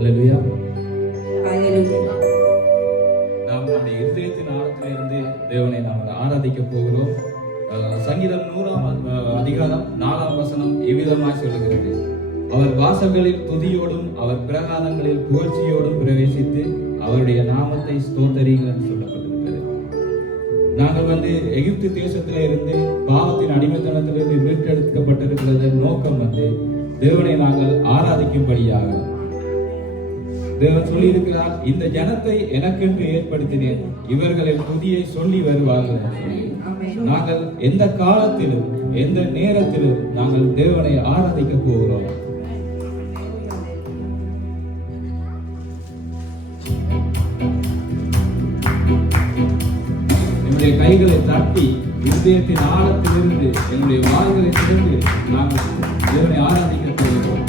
அல்லேலூயா. அல்லேலூயா. நாம் நம்முடைய இருதயத்தின் ஆழத்திலிருந்து தேவனை நாம் ஆராதிக்க போகிறோம். சங்கீதம் 100 அதிகாரம் 4 வசனம் இவ்விதமாய் சொல்லுகிறது: அவர் வாசல்களில் துதியோடும் அவர் பிரகாரங்களில் புகழ்ச்சியோடும் பிரவேசித்து அவருடைய நாமத்தை ஸ்தோத்தரிங்கள் என்று சொல்லப்பட்டிருக்கிறது. நாங்கள் எகிப்து தேசத்தில இருந்து பாவத்தின் அடிமைத்தனத்திலிருந்து மீட்டெடுக்கப்பட்டிருக்கிறது. நோக்கம் தேவனை நாங்கள் ஆராதிக்கும்படியாக. தேவன் சொல்லி இருக்கிறார், இந்த ஜனத்தை எனக்கென்று ஏற்படுத்தினேன், இவர்களின் துதியை சொல்லி வருவார்கள். நாங்கள் எந்த காலத்திலும் எந்த நேரத்திலும் நாங்கள் தேவனை ஆராதிக்க போகிறோம். என்னுடைய கைகளை தட்டி இருதயத்தின் ஆழத்திலிருந்து என்னுடைய வாய்களை திறந்து நாங்கள் தேவனை ஆராதிக்க போகிறோம்.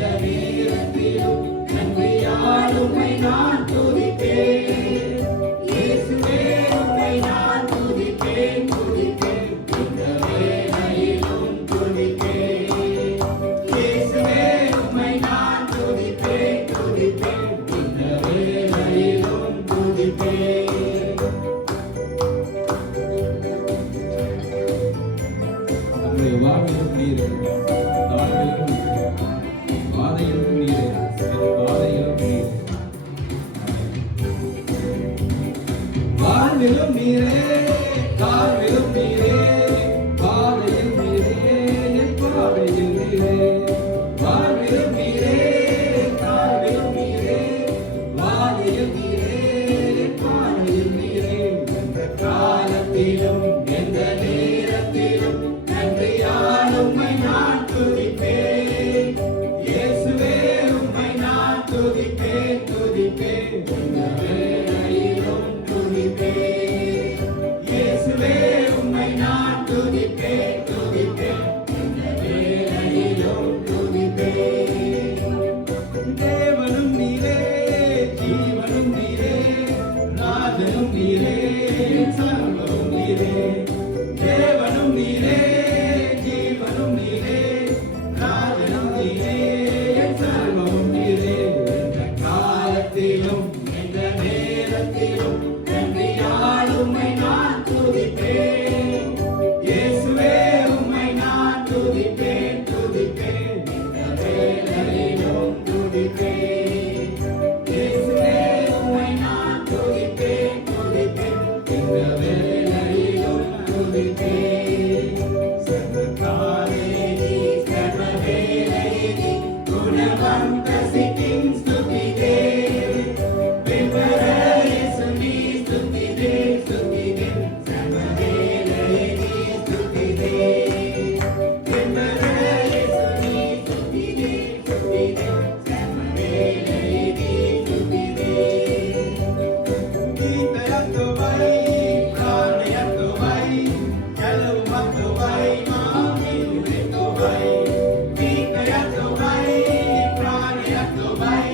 எந்த நேரத்திலும் நன்றியால் உம்மை நான் துதிப்பேன். இயேசுவே உம்மை நான் துதிப்பேன், துதிப்பேன். இந்த வேளையிலும் துதிப்பேன். இயேசுவே உம்மை நான் துதிப்பேன், துதிப்பேன். இந்த வேளையிலும் துதிப்பேன். நம்முடைய வாழ்விலும் நீரே, தாழ்விலும் பாதையிலும் நீரே, என் பாதையிலும் நீரே. வாழ்விலும் நீரே, தாழ்விலும் நீரே, பாதையில் நீரே, என் பாதையில் நீரே. வாழ்விலும் நீரே, தாழ்விலும் நீரே, பாதையில் நீரே, என் பாதையில் நீரே. எந்த காலத்திலும் எந்த நேரத்திலும் நன்றியால் உம்மை நான் துதிப்பேன். இயேசுவே உம்மை நான் துதிப்பேன், துதிப்பேன். இந்த வேளையிலும் துதிப்பேன். இயேசுவே உம்மை நான் துதிப்பேன், துதிப்பேன். இந்த வேளையிலும் துதிப்பேன். தேவனும் நீரே, ஜீவனும் நீரே, ராஜனும் நீரே, சர்வமும் நீரே. தேவனும் நீரே, ஜீவனும் நீரே, ராஜனும் நீரே, சர்வமும் நீரே. எந்த காலத்திலும் எந்த நேரத்திலும் நன்றியால் உம்மை நான் துதிப்பேன். இயேசுவே உம்மை நான் துதிப்பேன், துதிப்பேன். இந்த வேளையிலும் துதிப்பேன். இயேசுவே உம்மை நான் துதிப்பேன், துதிப்பேன். இந்த வேளையிலும் துதிப்பேன். சர்வகாலேனி, சர்வவேளைனி, குணவந்த சிக்கிம் స్తుతిదే. விபர இயேசுனி స్తుతిదే, స్తుతిదే. சர்வவேளைனி స్తుతిదే. விபர இயேசுனி స్తుతిదే, స్తుతిదే. சர்வவேளைனி స్తుతిదే. ಗೀತೆಯತ್ತುವೈ, ಪ್ರಾಣೆಯತ್ತುವೈ, ಗೆಲುವತ್ತುವೈ, ಮಾಹಿಮೆಯತ್ತುವೈ. ಗೀತೆಯತ್ತುವೈ, ಪ್ರಾಣೆಯತ್ತುವೈ,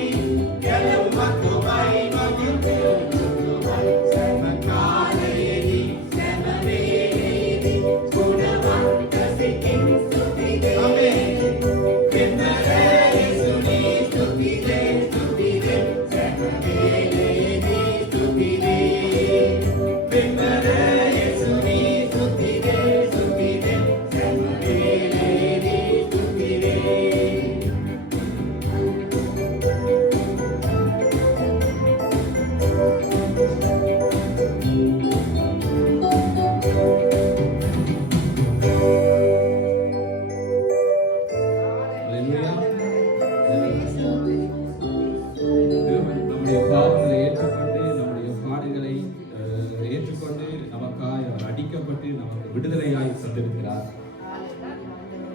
ಗೆಲುವತ್ತುವೈ, ಮಾಹಿಮೆಯತ್ತುವೈ. ಸರ್ವಕಾಲೇನಿ, ಸರ್ವವೇಳೆನಿ, ಗುಣವಂತ ಸಿಕ್ಕಿಂ ಸ್ತುತಿದೆ. ವಿಮಲ ಯೇಸುನಿ ಸ್ತುತಿದೆ, ಸ್ತುತಿದೆ. ಸರ್ವವೇಳೆನಿ ಸ್ತುತಿದೆ. ವಿಮಲ ಯೇಸುನಿ ಸ್ತುತಿದೆ, ಸ್ತುತಿದೆ. ಸರ್ವವೇಳೆನಿ ಸ್ತುತಿದೆ. அல்லேலூயா. தேவன் நம்முடைய பாவங்களை ஏற்றுக்கொண்டு, நம்முடைய பாடுகளை ஏற்றுக்கொண்டு, நமக்காய் அவர் அடிக்கப்பட்டு நமக்கு விடுதலையாய் தந்திருக்கிறார்.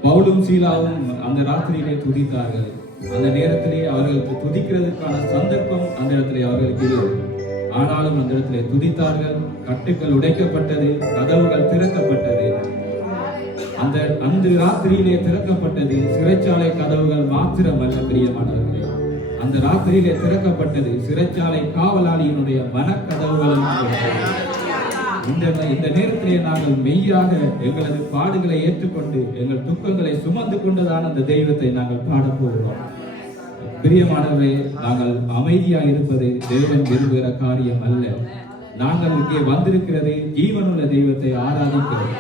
பவுலும் சீலாவும் அந்த ராத்திரியிலே துதித்தார்கள். அந்த நேரத்திலே அவர்களுக்கு துதிக்கிறதுக்கான சந்தர்ப்பம் அந்த இடத்திலே அவர்களுக்கு இல்லை. ஆனாலும் அந்த இடத்திலே துதித்தார்கள். கட்டுக்கள் உடைக்கப்பட்டது, கதவுகள் திறக்கப்பட்டது. அந்த ராத்திரியிலே திறக்கப்பட்டது சிறைச்சாலை கதவுகள் மாத்திரமல்ல பிரியமானவர்களே. அந்த ராத்திரியிலே திறக்கப்பட்டது சிறைச்சாலை காவலாளியினுடைய மனக்கதவுகளும் திறக்கப்பட்டது. இந்த நேரத்திலே நாங்கள் மெய்யாக எங்களது பாடுகளை ஏற்றுக்கொண்டு எங்கள் துக்கங்களை சுமந்து கொண்டதான அந்த தெய்வத்தை நாங்கள் பாடப் போகிறோம். பிரியமானவரே, நாங்கள் அமைதியா இருப்பது தேவன் விரும்புகிற காரியம் அல்ல. நாங்கள் இங்கே வந்திருக்கிறது ஜீவனுள்ள தெய்வத்தை ஆராதிக்கிறோம்.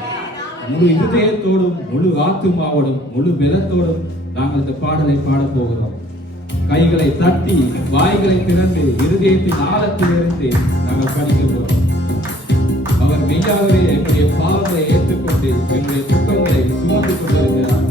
முழு இருதயத்தோடும், முழு ஆத்துமாவோடும், முழு பலத்தோடும் நாங்கள் இந்த பாடலை பாடப் போகிறோம். கைகளை தட்டி, வாய்களை திறந்து, இருதயத்தின் ஆழத்திலிருந்து நாங்கள் படிக்க போகிறோம். அவர் மெய்யாகவே எங்களுடைய பாவங்களை ஏற்றுக்கொண்டு எங்களுடைய துக்கங்களை சுமந்து கொண்டிருக்கிறார்.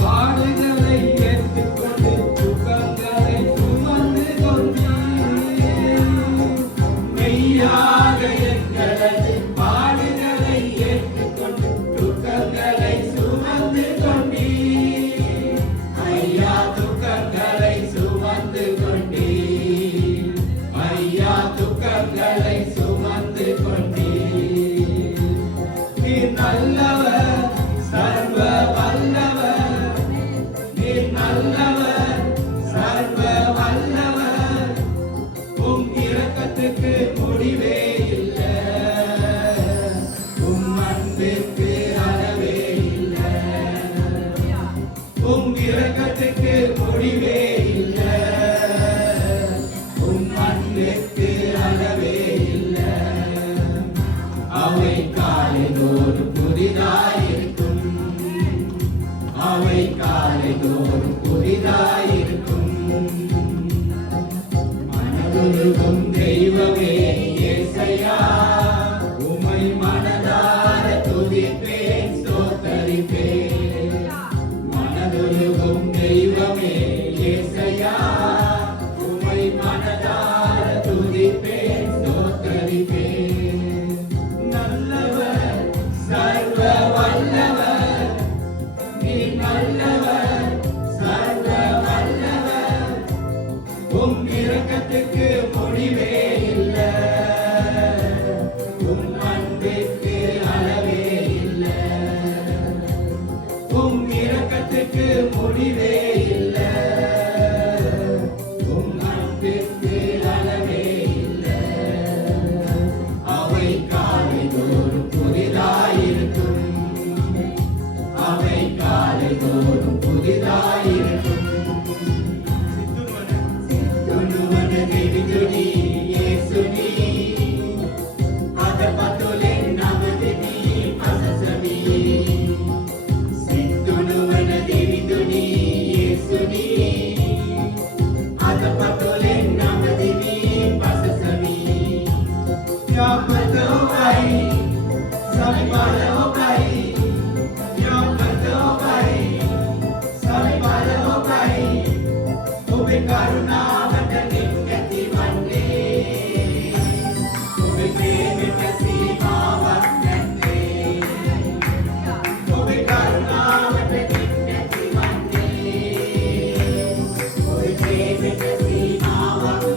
பாடுகளை மனதுருகும் தெய்வமே இயேசையா, உம்மை மனதார துதிப்பேன் ஸ்தோத்தரிப்பேன். மனதுருகும் தெய்வமே இயேசையா, உம்மை மனதார துதிப்பேன் ஸ்தோத்தரிப்பேன். நல்லவர் சர்வ வல்லவர், நீ நல்லவர் சர்வ வல்லவர், உம் இரக்கத்துக்கு முடிவே இல்லை, உம் அன்பிற்கு அளவே இல்லை, உம் இரக்கத்துக்கு முடிவே இல்லை, உம் அன்பிற்கு அளவே இல்லை. அவை காலைதோறும் புதிதாயிருக்கும், அவை காலைதோறும் புதிதாயிருக்கும். சித்துணுவன தேவிதுனி இயேசுனி, அதபத்துலென் நமதினி பசசமி. சித்துணுவன தேவிதுனி இயேசுனி, அதபத்துலென் நமதினி பசசமி. Yapatovai, Samipalovai, Yapatovai, Samipalovai, Obe karuna vatane gati vanne, Obe preme kasima vatane, Obe karuna vatane gati vanne, Obe preme kasima vatane.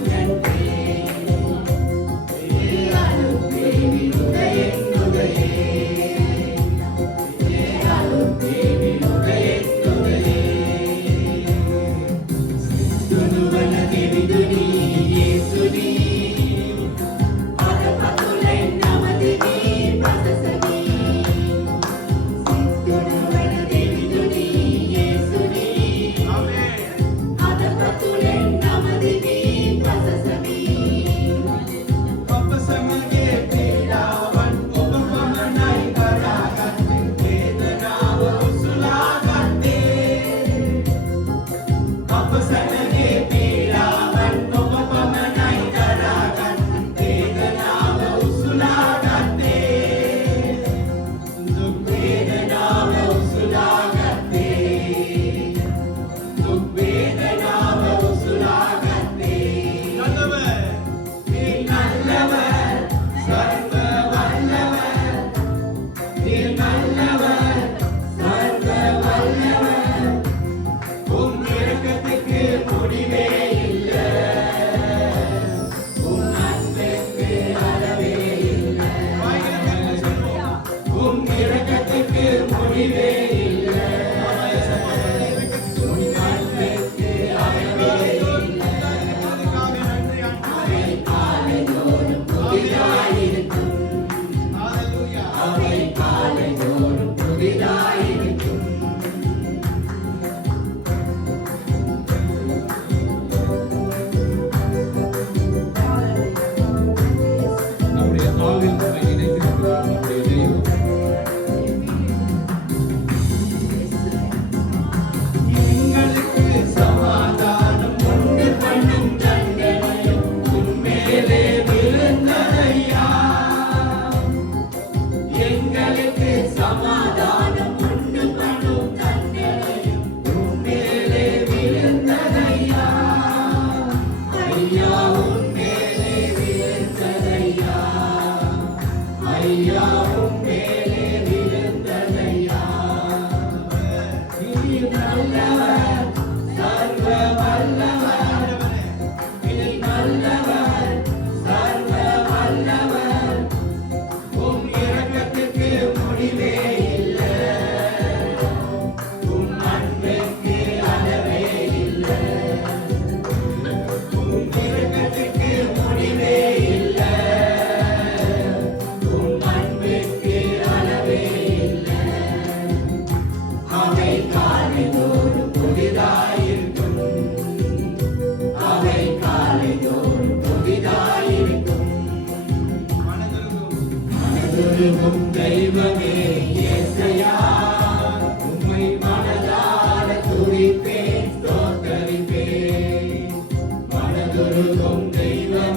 மனதுருகும் தெய்வமே இயேசையா, உம்மை மனதார துதிப்பேன் ஸ்தோத்தரிப்பேன். மனதுருகும் தெய்வமே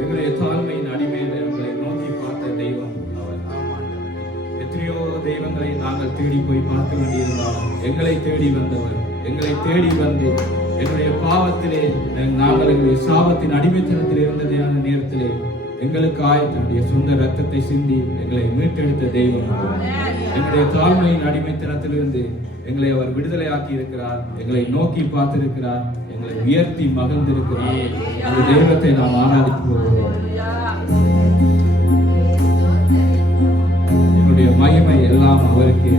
எங்களுடைய தாழ்மையின் அடிமையில் எங்களை நோக்கி பார்த்த தெய்வம் அவர். எத்தனையோ தெய்வங்களை நாங்கள் தேடி போய் பார்க்க வேண்டியிருந்தாலும் எங்களை தேடி வந்தவர், எங்களை தேடி வந்து எங்களுடைய பாவத்திலே நாங்கள் எங்களுடைய சாபத்தின் அடிமைத்தனத்தில் இருந்ததையான நேரத்திலே எங்களுக்காய் தன்னுடைய சொந்த ரத்தத்தை சிந்தி எங்களை மீட்டெடுத்த தெய்வம். எங்களுடைய தாழ்மையின் அடிமைத்தனத்திலிருந்து எங்களை அவர் விடுதலையாக்கி இருக்கிறார், எங்களை நோக்கி பார்த்திருக்கிறார், எங்களை உயர்த்தி மகிழ்ந்திருக்கிறார். அந்த தெய்வத்தை நாம் ஆராதித்து போகிறோம். எங்களுடைய மகிமை எல்லாம் அவருக்கு.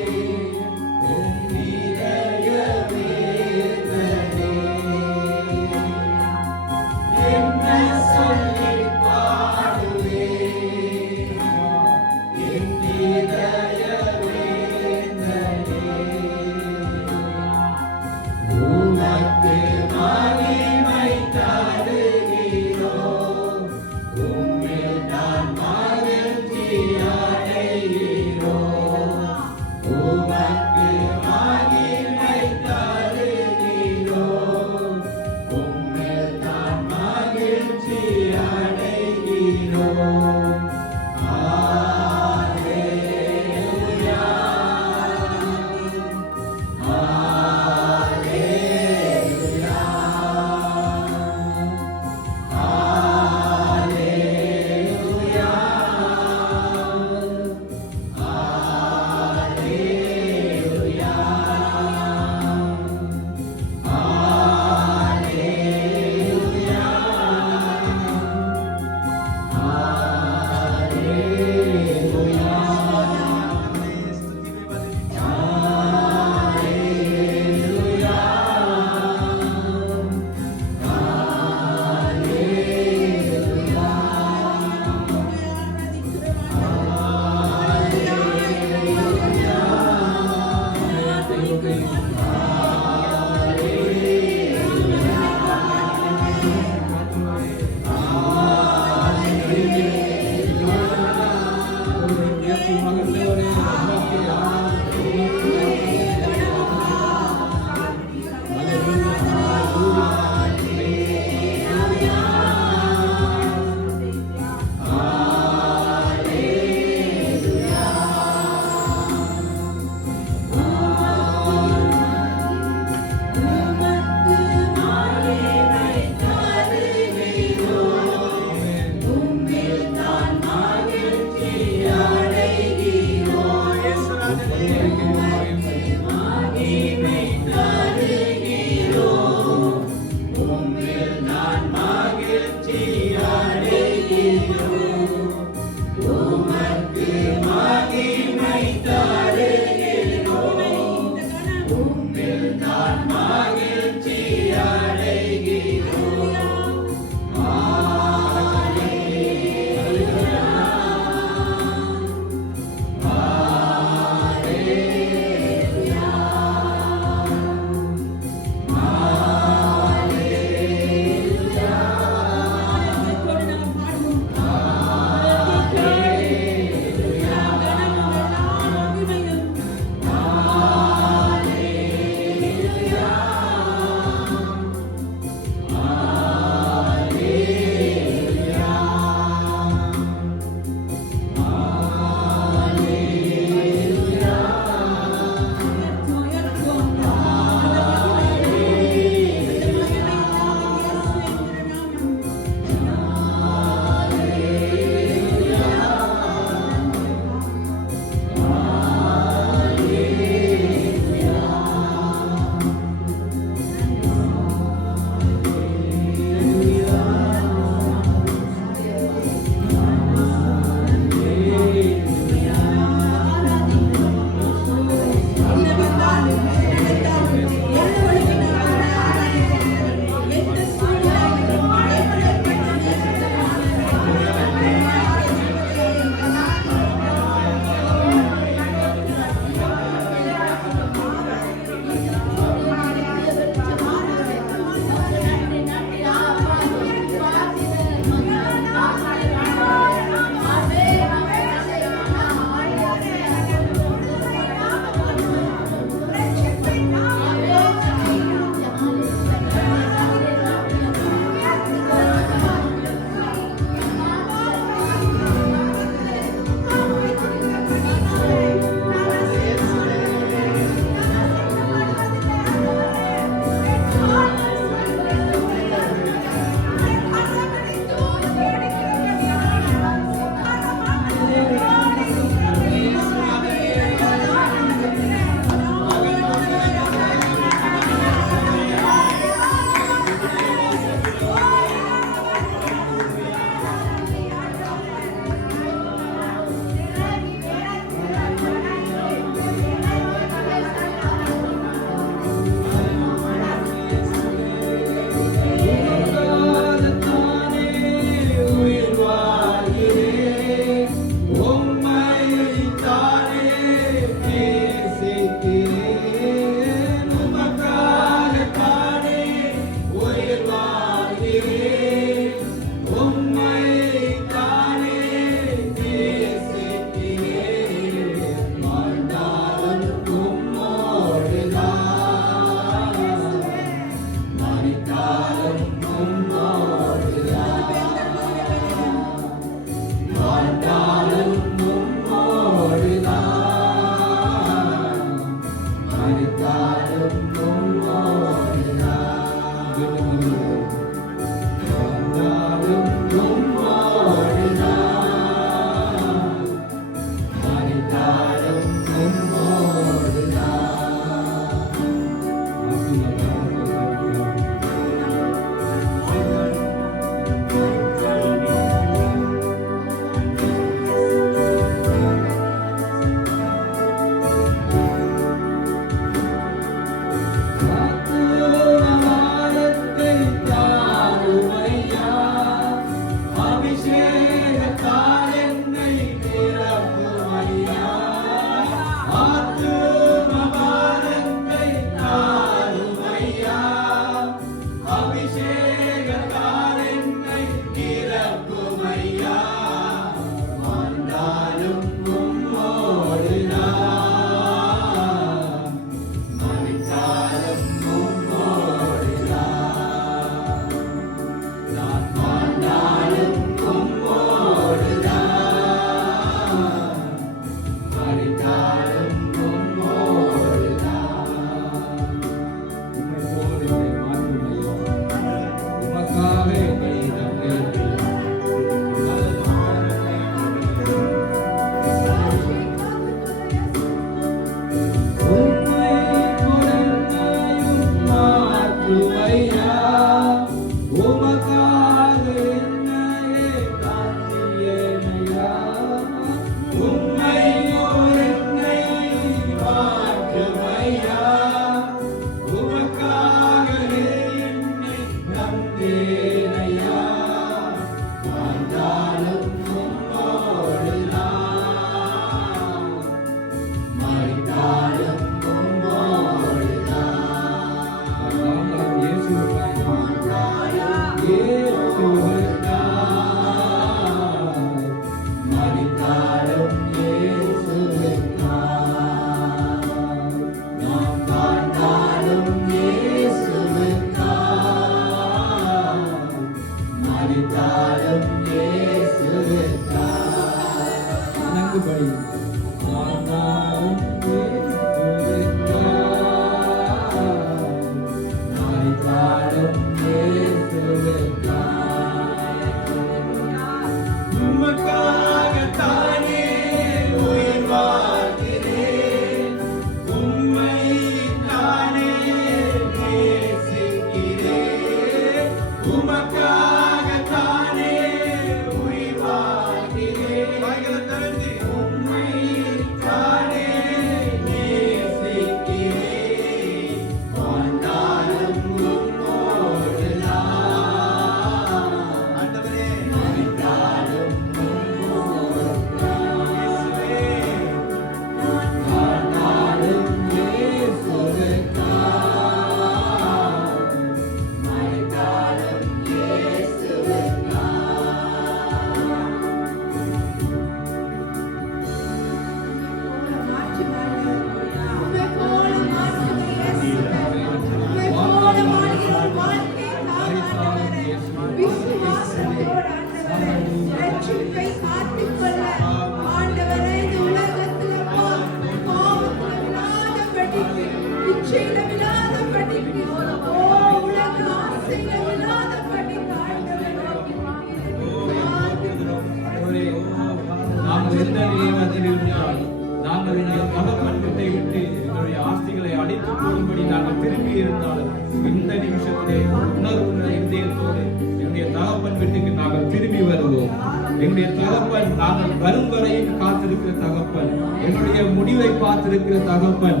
என்னுடைய தகப்பன் நாங்கள் வரும் வரையும் காத்திருக்கிற தகப்பன், என்னுடைய முடிவை பார்த்திருக்கிற தகப்பன்.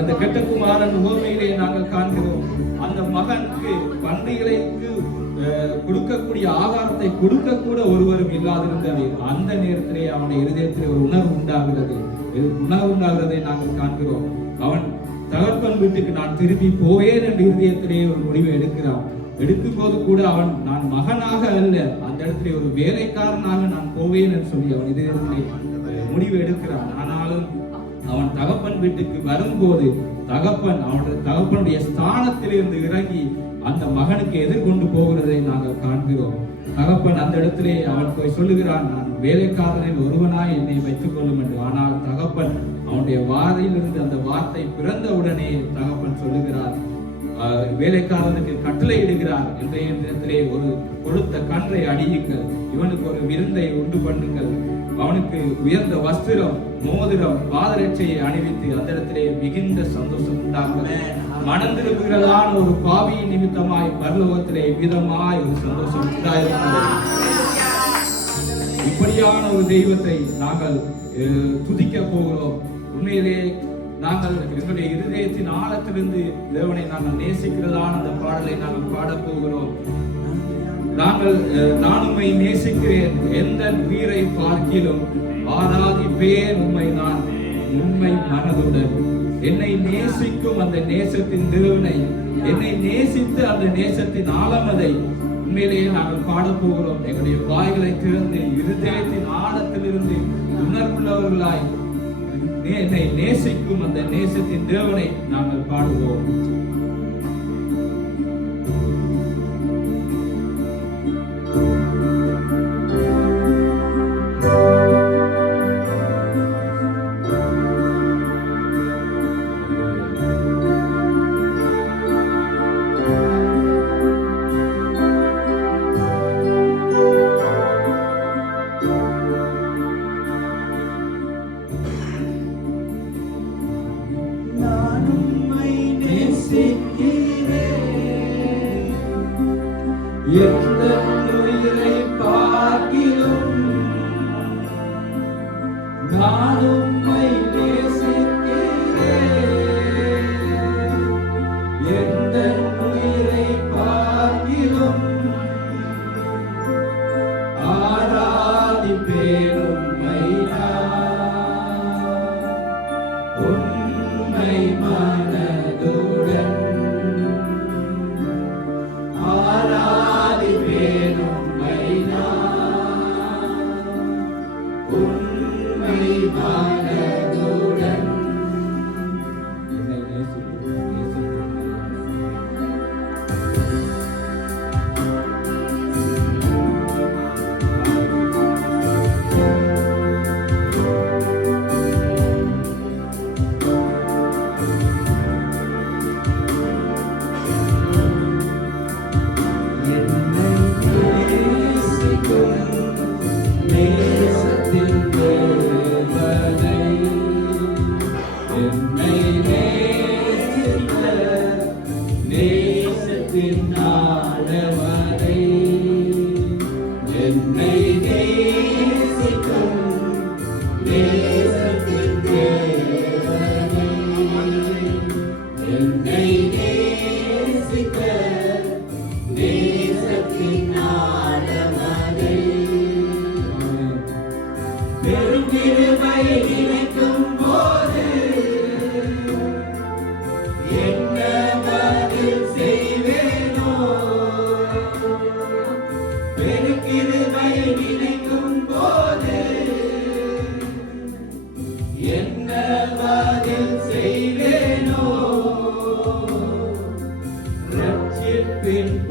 இந்த கெட்டகுமாரன் உவமையிலே நாங்கள் காண்கிறோம். அந்த மகனுக்கு பன்றிகளுக்கு கொடுக்கக்கூடிய ஆகாரத்தை கொடுக்க கூட ஒருவரும் இல்லாதிருந்தது. அந்த நேரத்திலே அவனுடைய இருதயத்திலே ஒரு உணர்வு உண்டாகிறதை நாங்கள் காண்கிறோம். அவன் தகப்பன் வீட்டுக்கு நான் திரும்பி போவேன் என்ற இருதயத்திலே ஒரு முடிவை எடுக்கிறான். எடுக்கும் போது கூட அவன் நான் மகனாக அல்ல, அந்த இடத்துல ஒரு வேலைக்காரனாக நான் போவேன் என்று சொல்லி அவன் இதயத்திலே முடிவு எடுக்கிறான். ஆனாலும் அவன் அவன் தகப்பன் வீட்டுக்கு வரும்போது தகப்பனுடைய ஸ்தானத்திலிருந்து இறங்கி அந்த மகனுக்கு எதிர்கொண்டு போகிறதை நாங்கள் காண்கிறோம். தகப்பன் அந்த இடத்திலே அவன் போய் சொல்லுகிறான், நான் வேலைக்காரனில் ஒருவனாய் என்னை வைத்துக் கொள்ளும் என்று. ஆனால் தகப்பன் அவனுடைய வாயிலிருந்து அந்த வார்த்தை பிறந்த உடனே தகப்பன் சொல்லுகிறார், வேலைக்காரனுக்கு கட்டளை இடுகிறார், இன்றைய தினத்திலே ஒரு கொழுத்த கன்றை அடியுங்கள், இவனுக்கு ஒரு விருந்தை உண்டு பண்ணுங்கள், அவனுக்கு உயர்ந்த வஸ்திரம், மோதிரம், பாதரட்சையை அணிவித்து அந்த இடத்திலே மிகுந்த சந்தோஷம் உண்டாங்க. மனம் திரும்புகிறதான ஒரு பாவியின் நிமித்தமாய் பரலோகத்திலே விதமாய் ஒரு சந்தோஷம் உண்டாயிருக்கிறது. இப்படியான ஒரு தெய்வத்தை நாங்கள் துதிக்க போகிறோம். உண்மையிலே நாங்கள் எங்களுடைய இருதயத்தின் ஆழத்திலிருந்து தேவனை நாங்கள் நேசிக்கிறதான அந்த பாடலை நாங்கள் பாடப் போகிறோம். நான் உம்மை நேசிக்கிறேன், எந்த உயிரை பார்க்கிலும் ஆராதிப்பேன் உம்மை, நான் உண்மை மனதுடன். என்னை நேசிக்கும் அந்த நேசத்தின் தேவனை, என்னை நேசித்து அந்த நேசத்தின் ஆழமதை உண்மையிலேயே நாங்கள் பாடப் போகிறோம். எங்களுடைய வாய்களை திறந்து இருதயத்தின் ஆழத்திலிருந்து உணர்வுள்ளவர்களாய் என்னை நேசிக்கும் அந்த நேசத்தின் தேவனை நாங்கள் பாடுவோம். எந்த உயிரை பார்க்கிலும் நான் உம்மை நேசிக்கிறேன், எந்த உயிரை பார்க்கிலும் ஆராதிப்பேன் உம்மை, உண்மை மனதுடன்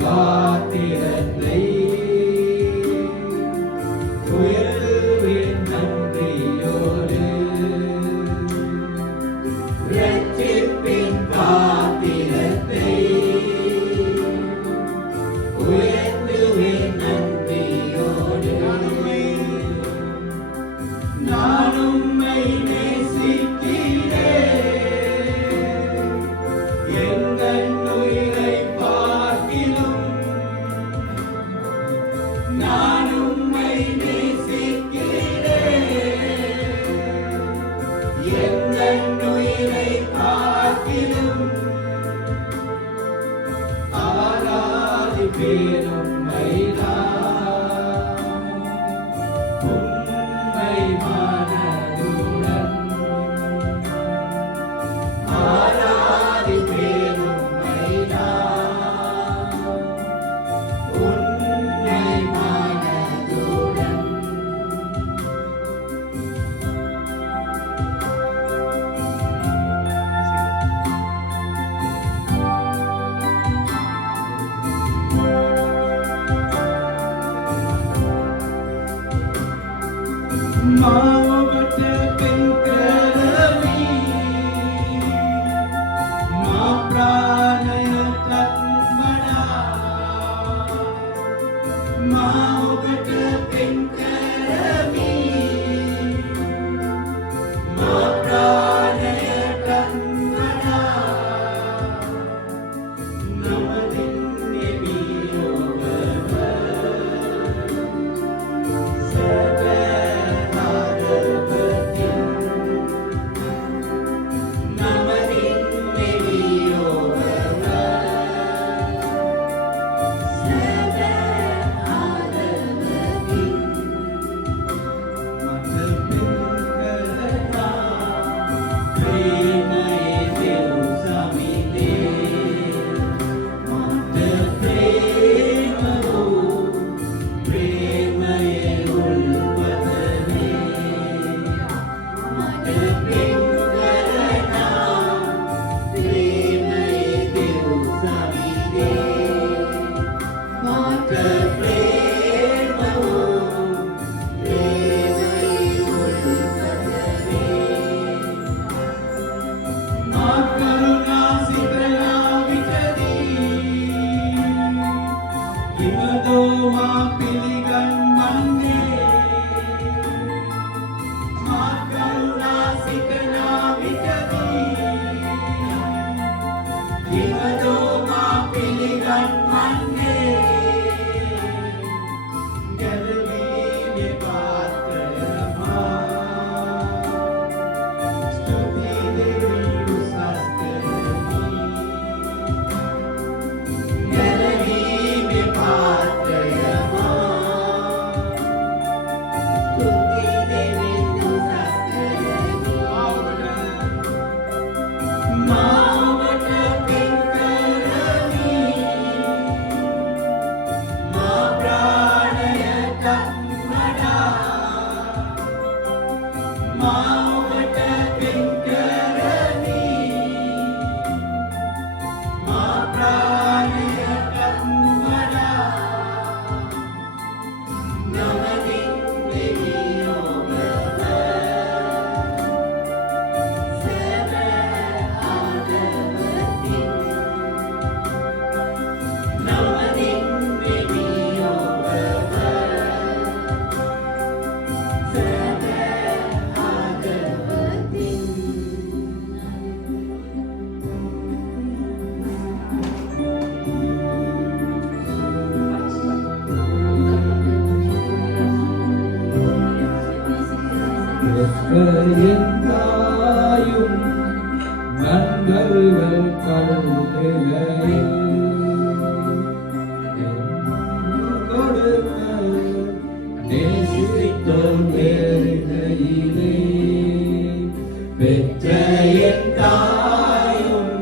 பாத்திரத்தை உயர்த்துவேன் நன்றியோடு, ரட்சிப்பின் தாயும் நண்பர்கள் கண்ணிலையில் கொடுக்க நேசித்தோர் வேலையிலே பெற்ற என் தாயும்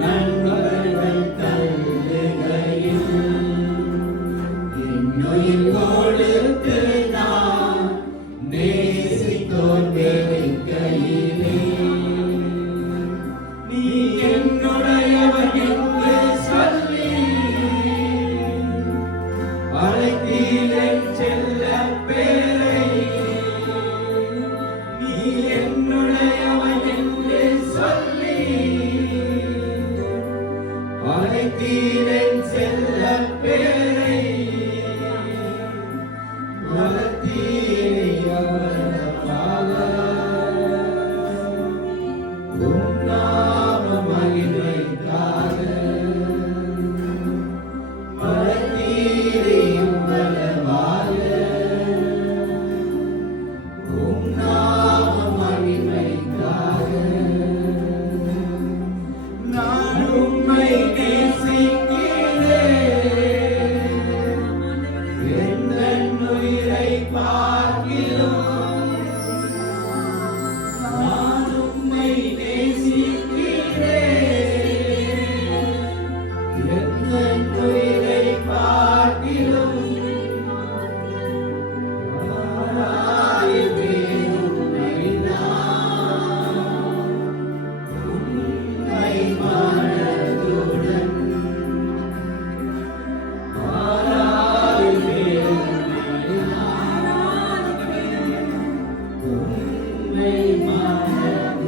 நண்பர்கள் கண்ணிலையில் என்னுயிர் கொடுத்து நான் நேசித்தோர் வேலையிலே நீ என்னுடையவர் என்று சொல்லி அழைத்தீர் செல்ல பேரை நீ என்னுடையவர் என்று சொல்லி அழைத்தீர் செல்ல பேரை வளர்த்தீர் அவர்களாக உன்னாம மகிமைக்காக வளர்த்தீரே உங்களவாக உன்னாம மகிமைக்காக நான் உம்மை நேசிக்கிறேன் எந்தன் உயிரை பார்க்கிறோம் நான் உம்மை நேசிக்கிறேன் எந்தன் உயிரை பார்க்கிறோம் ஆராய்வேன் உம்மை நான் உம்மை மனதுடன் ஆராய்வேன் உம்மை நான் உம்மை மனதுடன்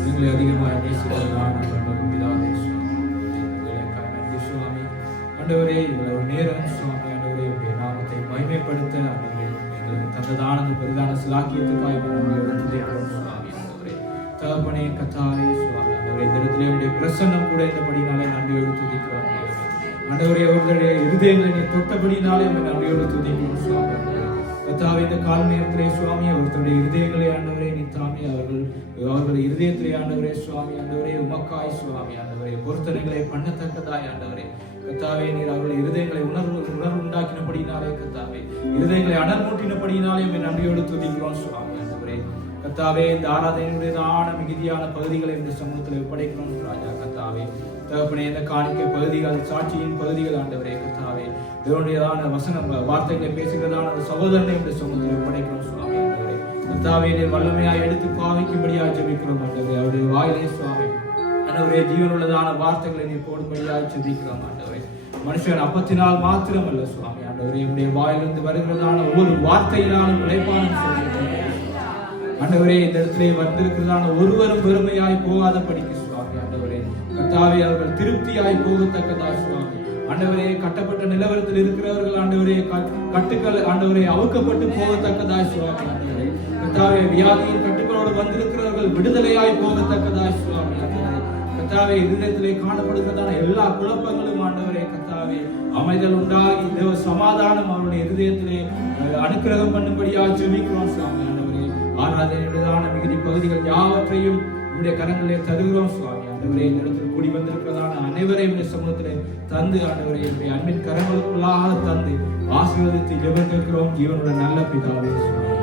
எங்களை அதிகமாக நேசிக்கிறதான பிதாவே சுவாமி, ஆண்டவரே இவ்வளவு நேரம் சுவாமி ஆண்டவரே உடைய நாமத்தை மகிமைப்படுத்த ஆண்டவரே எங்களுக்கு தந்ததான அந்த பெரிதான சிலாக்கியத்துக்காக சுவாமி ஆண்டவரே தகப்பனே கத்தாவே சுவாமி ஆண்டவரே இந்த இடத்திலே உடைய பிரசன்னம் கூட இந்தபடினாலே நன்றியோடு துதிக்கிறோம் ஆண்டவரே அவர்களுடைய இருதயங்களை தொட்டபடினாலே நன்றியோடு துதிக்கிறோம் சுவாமி கத்தாவே இந்த கால நேரத்திலே சுவாமி அவர்களுடைய இருதயங்களை ஆண்டவரே நித்தாமி அவர்கள் இருதயத்திலே ஆண்டவரே சுவாமி ஆண்டவரே உமக்காய் சுவாமி ஆண்டவரே பொருத்தனைகளை பண்ணத்தக்கதாய் ஆண்டவரே கத்தாவே நீர் அவர்கள் இருதயங்களை உணர்வு உண்டாக்கினபடினாலே கத்தாவே இருதயங்களை அனர்மூட்டினபடினாலே நன்றியோடு துதிக்கிறோம் சுவாமி ஆண்டவரே கத்தாவே இந்த ஆராதனையுடையதான மிகுதியான பகுதிகளை இந்த சமூகத்தில் ஒப்படைக்கிறோம் ராஜா கத்தாவே தகப்பனே இந்த காணிக்கை பகுதிகள் சாட்சியின் பகுதிகள் ஆண்டவரே கத்தாவே தேவனுடையதான வசனம் வார்த்தைகளை பேசுகிறதான சகோதரனை இந்த சமூகத்தில் ஒப்படைக்கிறோம் சுவாமி ஆண்டவரே கத்தாவே வல்லமையாய் எடுத்து பாவிக்கும்படியாக ஜெபிக்கிறோம் ஆண்டவரே அவருடைய வாயிலே சுவாமி ஆண்டவரே ஜீவனுள்ளதான வார்த்தைகளை நீ போடும்படியாக ஜெபிக்கிறோம் ஆண்டவரே மனுஷன் அப்பத்தினால் மாத்திரமல்ல சுவாமி ஆண்டவரே என்னுடைய வாயிலிருந்து வருகிறதான ஒவ்வொரு வார்த்தையினாலும் இளைப்பாறும் ஆண்டவரே இந்த இடத்திலே வந்திருக்கிறதான ஒருவரும் பெருமையாய் போகாத படிக்க சுவாமி ஆண்டவரே கர்த்தாவே அவர்கள் திருப்தியாய் போகத்தக்கதா சுவாமி ஆண்டவரே கட்டப்பட்ட நிலவரத்தில் இருக்கிறவர்கள் ஆண்டவரே கட்டுக்கள் ஆண்டவரே அவுக்கப்பட்டு போகத்தக்கதா சுவாமி ஆண்டவரே கர்த்தாவே வியாதியின் கட்டுக்களோடு வந்திருக்கிறவர்கள் விடுதலையாய் போகத்தக்கதா சுவாமி ஆண்டவரே கர்த்தாவே இதயத்திலே காணப்படுகிறதான எல்லா குழப்பங்களும் ஆண்டவரே கர்த்தாவே அமைதல் உண்டாகி தேவ சமாதானம் அவருடைய இருதயத்திலே அனுக்கிரகம் பண்ணும்படியாக ஜெபிக்கிறோம் சுவாமி ஆண்டவரே ஆராதனையுடையதான மிகுதி பகுதிகள் யாவற்றையும் உடைய கரங்களே தருகிறோம் சுவாமி ஆண்டவரே இந்த இடத்தில் கூடி வந்திருக்கிறதான அனைவரையும் இந்த சமூகத்திலே தந்து ஆண்டவரே என்னுடைய அன்பின் கரங்களுக்குள்ளாக தந்து ஆசீர்வதித்து ஜெபம் கேட்கிறோம் ஜீவனுடைய நல்ல பிதாவே சுவாமி.